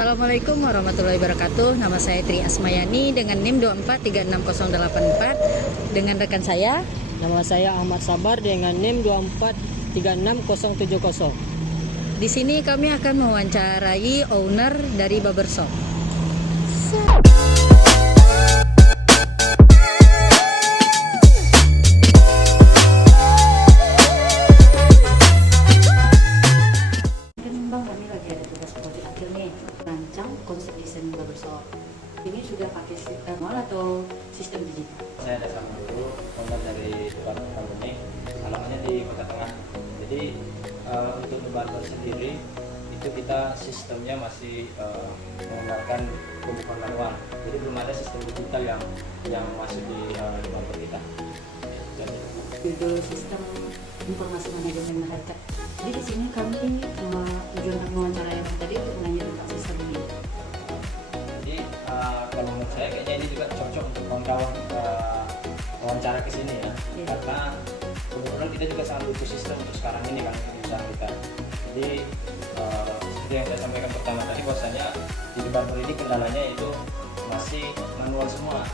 Assalamualaikum warahmatullahi wabarakatuh. Nama saya Tri Asmayani dengan NIM 2436084 dengan rekan saya. Nama saya Ahmad Sabar dengan NIM 2436070. Di sini kami akan mewawancarai owner dari barbershop. Bang, kami lagi ada tugas project akhir nih, rancang konsep desain barbershop. Ini sudah pakai sistem manual atau sistem digital? Saya ada sama dulu owner dari Barber Company, alamatnya di Kota Tengah. Jadi untuk di barber sendiri itu kita sistemnya masih menggunakan pembukaan manual. Jadi belum ada sistem digital yang masuk di barber kita. Judul sistem informasi manajemen harga. Jadi di sini kami tujuan wawancara yang tadi untuk menanya tentang sistem ini. Jadi kalau menurut saya kayaknya ini juga cocok untuk kawan-kawan wawancara ke sini ya. Karena kebetulan kita juga sangat butuh sistem untuk sekarang ini kan di usaha kita. Jadi seperti yang saya sampaikan pertama tadi bahwasanya di barber ini kendalanya itu masih manual semua.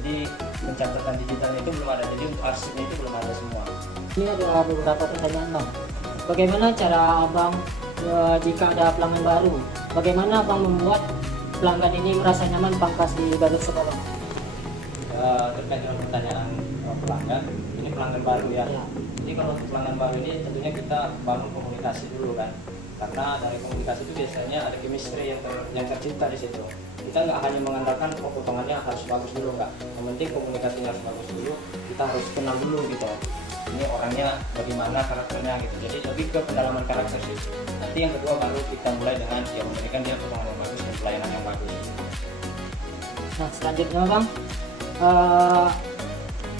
Jadi pencatatan digitalnya itu belum ada, jadi untuk arsipnya itu belum ada semua. Ini ada beberapa pertanyaan, Bang. Bagaimana cara Abang jika ada pelanggan baru? Bagaimana Abang membuat pelanggan ini merasa nyaman pangkas di barbershop Abang? Terkait dengan pertanyaan pelanggan, ini pelanggan baru ya. Ya. Jadi kalau untuk pelanggan baru ini tentunya kita bangun komunikasi dulu kan. Karena dari komunikasi itu biasanya ada chemistry yang tercipta di situ. Kita nggak hanya mengandalkan potongannya harus bagus dulu, nggak. Yang penting komunikasinya harus bagus dulu. Kita harus kenal dulu gitu. Ini orangnya bagaimana karakternya gitu. Jadi lebih ke pendalaman karakter sih. Nanti yang kedua baru kita mulai dengan ya memberikan dia potongan yang bagus dan pelayanan yang bagus. Nah, selanjutnya Bang,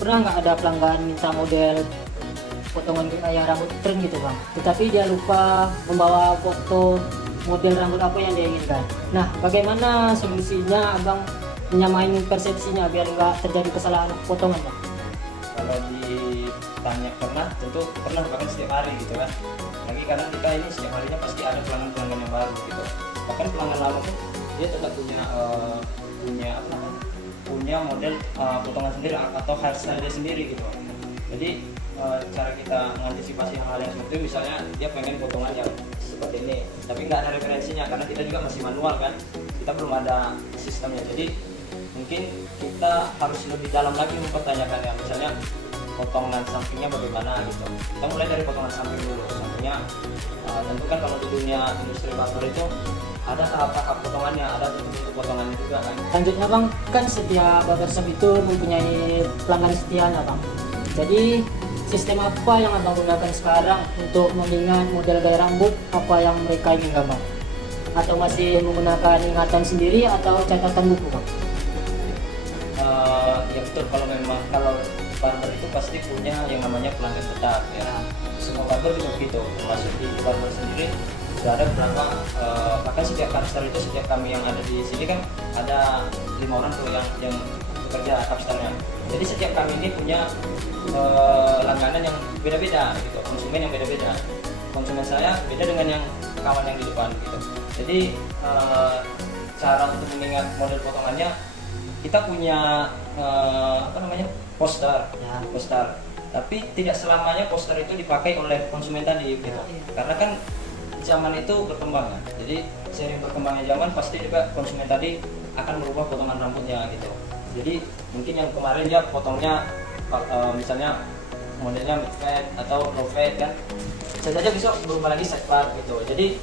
pernah nggak ada pelanggan minta model potongan kayak rambut tren gitu Bang, tetapi dia lupa membawa foto model rambut apa yang dia inginkan. Nah, bagaimana solusinya Abang menyamain persepsinya biar nggak terjadi kesalahan potongan Bang? Kalau ditanya pernah, tentu pernah, bahkan setiap hari gitu kan. Lagi karena kita ini setiap harinya pasti ada pelanggan-pelanggan yang baru gitu. Bahkan pelanggan lama pun dia tetap punya model potongan sendiri atau hairstyle dia sendiri gitu. Jadi cara kita mengantisipasi hal yang seperti itu, misalnya dia pengen potongan yang seperti ini, tapi nggak ada referensinya karena kita juga masih manual kan, kita belum ada sistemnya. Jadi mungkin kita harus lebih dalam lagi mempertanyakan ya, misalnya potongan sampingnya bagaimana gitu. Kita mulai dari potongan samping dulu. Sampingnya tentu kan kalau di dunia industri barber itu ada tahap-tahap potongannya, ada bentuk potongannya juga kan. Selanjutnya Bang, kan setiap barbershop itu mempunyai pelanggan setianya Bang. Jadi sistem apa yang Abang gunakan sekarang untuk mengingat model gaya rambut apa yang mereka inginkan Bang? Atau masih menggunakan ingatan sendiri atau catatan buku Bang? Ya betul, kalau barber itu pasti punya yang namanya pelanggan tetap ya. Semua barber juga begitu, termasuk di barber sendiri sudah ada beberapa, bahkan setiap kapster itu, setiap kami yang ada di sini kan ada 5 orang tuh yang bekerja kapsternya. Jadi setiap kami ini punya langganan yang beda-beda gitu, konsumen yang beda-beda. Konsumen saya beda dengan yang kawan yang di depan gitu. Jadi cara untuk mengingat model potongannya, kita punya poster. Tapi tidak selamanya poster itu dipakai oleh konsumen tadi gitu. Karena kan zaman itu berkembang kan. Jadi seiring berkembangnya zaman pasti juga konsumen tadi akan merubah potongan rambutnya gitu. Jadi mungkin yang kemarin dia potongnya misalnya modelnya mid fade atau low fade kan, bisa saja besok berubah lagi side part gitu. Jadi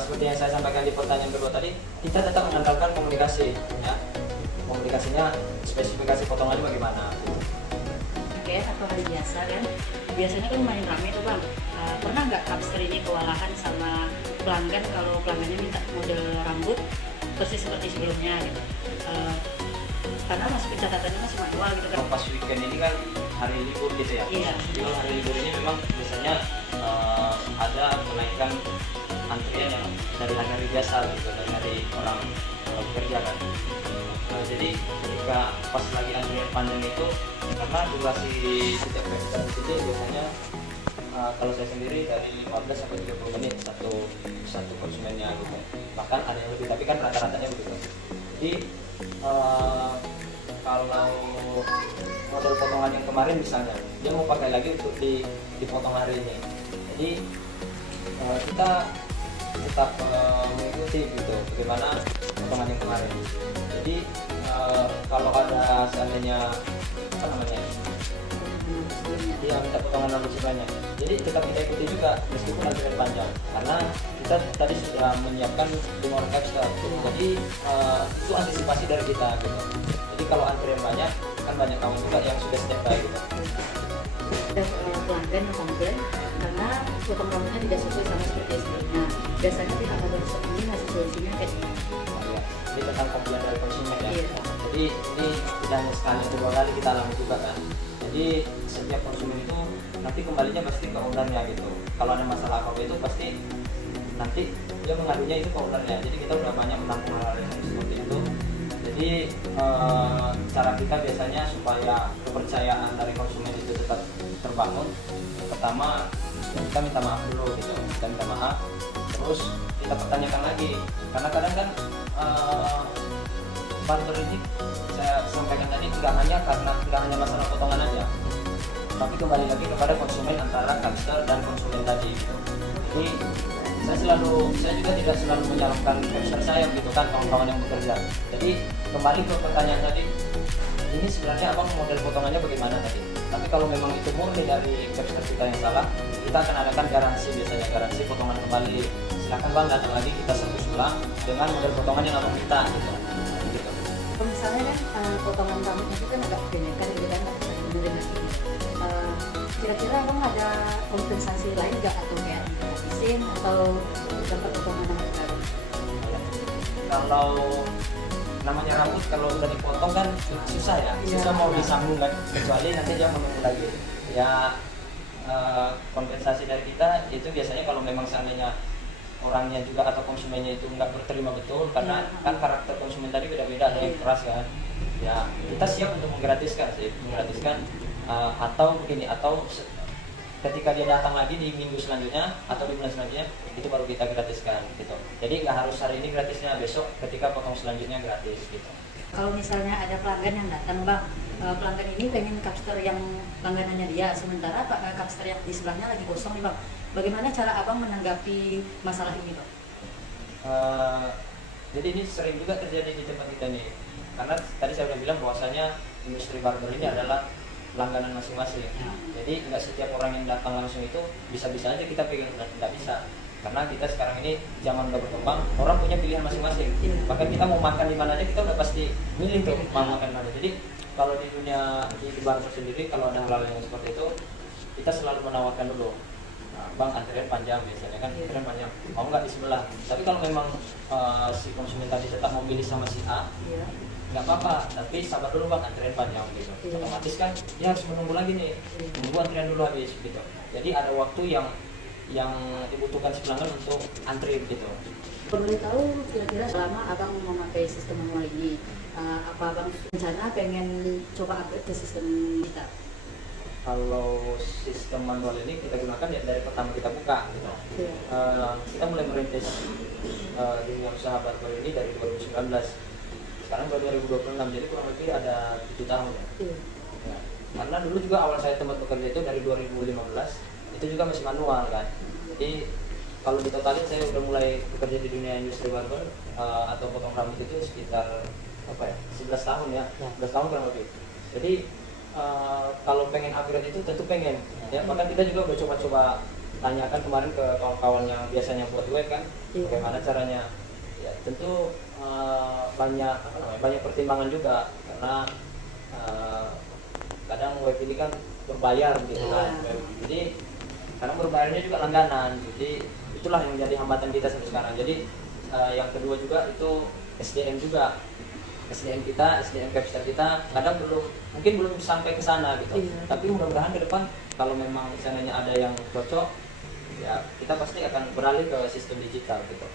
seperti yang saya sampaikan di pertanyaan kedua tadi, kita tetap mengandalkan komunikasi ya. Komunikasinya, spesifikasi potongannya bagaimana gitu. Oke, atau hari biasa kan, biasanya kan main rame tuh Bang. Pernah nggak kapster ini kewalahan sama pelanggan kalau pelanggannya minta model rambut persis seperti sebelumnya gitu? Karena masih pencatatannya masih manual gitu kan. Pas weekend ini kan hari libur gitu ya. Iya. Jadi kalau hari libur ini memang biasanya ada kenaikan antrian yang dari hari-hari biasa gitu, dari hari orang bekerja kan. Jadi ketika pas lagi antrian panjang itu, karena durasi setiap kapster di sini biasanya kalau saya sendiri dari 15 sampai 30 menit satu konsumennya gitu. Bahkan ada yang lebih, tapi kan rata-ratanya begitu. Jadi kalau model potongan yang kemarin misalnya dia mau pakai lagi untuk dipotong hari ini, jadi kita tetap mengikuti gitu bagaimana potongan yang kemarin. Jadi kalau ada seandainya apa namanya dia minta potongan rambut sebanyak, jadi tetap kita ikuti juga meskipun antrian panjang, karena kita tadi sudah menyiapkan 5 orang capster. Jadi itu antisipasi dari kita gitu. Jadi kalau antrian banyak kan banyak kawan juga yang sudah standby gitu. Dan pelanggan yang komplain karena potong rambutnya tidak sesuai sama seperti sebelumnya. Biasanya pihak barbershop ini ngasih solusinya kayak gini. Ya, ini tentang komplain dari konsumen ya. Iya. Jadi ini tidak hanya sekali, 2 kali kita alami juga kan. Jadi setiap konsumen itu nanti kembalinya pasti ke ownernya gitu. Kalau ada masalah apa itu pasti nanti dia mengadunya itu ke ownernya. Jadi kita udah banyak menampung hal-hal yang seperti itu. Jadi cara kita biasanya supaya kepercayaan dari konsumen itu tetap terbangun. Yang pertama kita minta maaf dulu gitu. Kita minta maaf. Terus kita pertanyakan lagi. Karena kadang kan barber ini saya sampaikan tadi tidak hanya masalah potongan aja, tapi kembali lagi kepada konsumen antara capster dan konsumen tadi gitu. Jadi saya juga tidak selalu menyalahkan capster saya gitu kan, kawan-kawan yang bekerja. Jadi kembali ke pertanyaan tadi, ini sebenarnya abang model potongannya bagaimana tadi? Tapi kalau memang itu murni dari capster kita yang salah, kita akan adakan garansi, biasanya garansi potongan kembali. Silakan bang datang lagi, kita servis ulang dengan model potongan yang abang minta gitu. Kalau misalnya kan potongan rambutnya itu kan agak pendek kan, gitu kan, nggak bisa dibenerin lagi. Kira-kira abang ada kompensasi lain nggak, atau kayak gratisin atau dapat potongan rambut baru? Kalau namanya rambut kalau udah dipotong kan susah ya, susah mau disambung kan, kecuali nanti dia menunggu lagi. Ya kompensasi dari kita itu biasanya kalau memang seandainya orangnya juga atau konsumennya itu nggak berterima betul, karena kan karakter konsumen tadi beda-beda, ada yang keras kan, ya kita siap untuk menggratiskan atau begini, atau ketika dia datang lagi di minggu selanjutnya atau di bulan selanjutnya itu baru kita gratiskan gitu. Jadi nggak harus hari ini gratisnya, besok ketika potong selanjutnya gratis gitu. Kalau misalnya ada pelanggan yang datang, bang, pelanggan ini pengen capster yang langganannya dia, sementara capster yang di sebelahnya lagi kosong nih bang, bagaimana cara abang menanggapi masalah ini bang? Jadi ini sering juga terjadi di tempat kita nih, karena tadi saya udah bilang bahwasanya industri barber ini adalah langganan masing-masing. Jadi nggak setiap orang yang datang langsung itu bisa-bisa aja kita pegang, nggak bisa. Karena kita sekarang ini zaman udah berkembang, orang punya pilihan masing-masing. Bahkan kita mau makan di mana aja kita udah pasti milih tuh mau makan mana. Jadi kalau di dunia di barber sendiri, kalau ada hal-hal yang seperti itu, kita selalu menawarkan dulu. Nah, bang, antrian panjang biasanya kan, antrian panjang. Mau nggak di sebelah? Tapi kalau memang si konsumen tadi tetap mau pilih sama si A, nggak apa-apa, tapi sabar dulu bang, antrian panjang gitu. Otomatis kan dia harus menunggu lagi nih, menunggu antrian dulu habis gitu. Jadi ada waktu yang dibutuhkan si pelanggan untuk antri gitu. Boleh tahu kira-kira selama abang memakai sistem manual ini, apa abang rencana pengen coba upgrade ke sistem kita? Kalau sistem manual ini kita gunakan ya dari pertama kita buka gitu. Kita mulai merintis dunia usaha barber ini dari 2019. Sekarang udah 2026, jadi kurang lebih ada 7 tahun ya. Ya. Karena dulu juga awal saya tempat bekerja itu dari 2015, itu juga masih manual kan. Jadi kalau ditotalin saya udah mulai bekerja di dunia industri barber atau potong rambut itu sekitar 11 tahun ya, 11 tahun kurang lebih. Jadi kalau pengen upgrade itu tentu pengen ya, maka kita juga udah coba-coba tanyakan kemarin ke kawan-kawan yang biasanya buat web kan, bagaimana caranya. Ya tentu banyak pertimbangan juga, karena kadang web ini kan berbayar gitu kan. Jadi karena berbayarnya juga langganan, jadi itulah yang menjadi hambatan kita sampai sekarang. Jadi yang kedua juga itu SDM juga, SDM capster kita kadang mungkin belum sampai ke sana gitu. Tapi mudah-mudahan ke depan kalau memang misalnya ada yang cocok, ya kita pasti akan beralih ke sistem digital gitu.